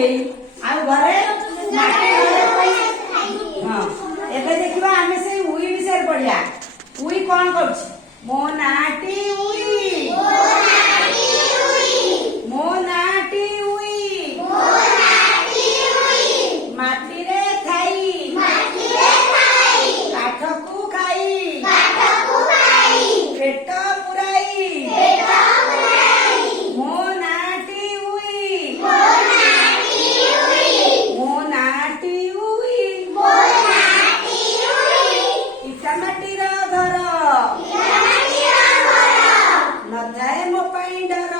ଦେଇ ଆଉ ଘରେ ମାଟି ଘରେ ହଁ ଏବେ ଦେଖିବା ଆମେ ସେଇ ଉଇ ବିଷୟରେ ପଢିବା। ଉଇ କଣ କରୁଛି? ମୋ ନାଟି ଉଇ, ମୋ ନାଟି ଉଇ, ମାଟିରେ ଥାଇ କାଠକୁ ଖାଇ ପେଟ ପୁରାଇ ମୋ ନାଟି ଉଇ, ମୋ ନାଟି ଉଇ ଇଟା ମାଟିର ଘର ନଥାଏ ମୋ ପାଇଁ ଡର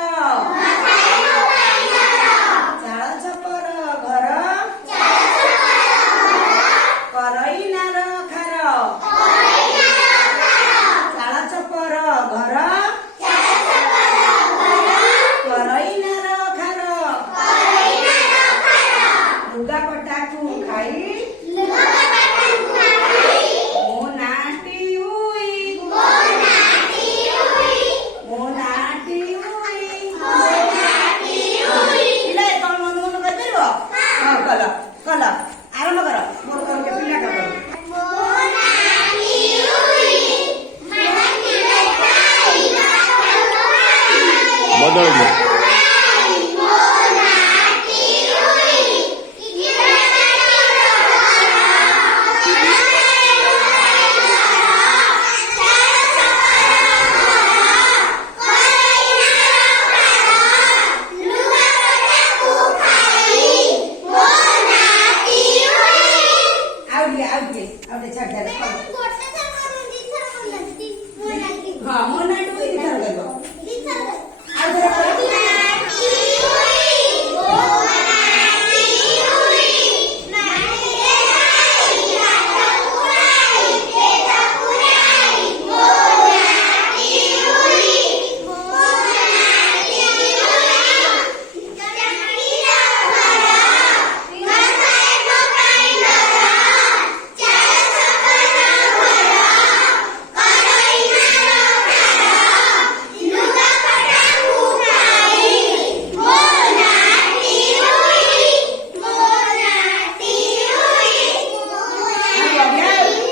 ଚାଳ ଛପର ଘର କରଇ ନାର ଖାର ଚାଳ ଛପର ଘର କରଇ ନାର ଖାର ଲୁଗାପଟାକୁ ଖାଇ ମୋ ନାଟି ଉଇ, ମୋ ନାଟି ଉଇ ପିଲା କଣ ମନ ମନ କରିପାରିବ? ହଁ କଲ କଲ ଆରମ୍ଭ କର। ମୋର ପିଲା କର ବଦଳିଲେ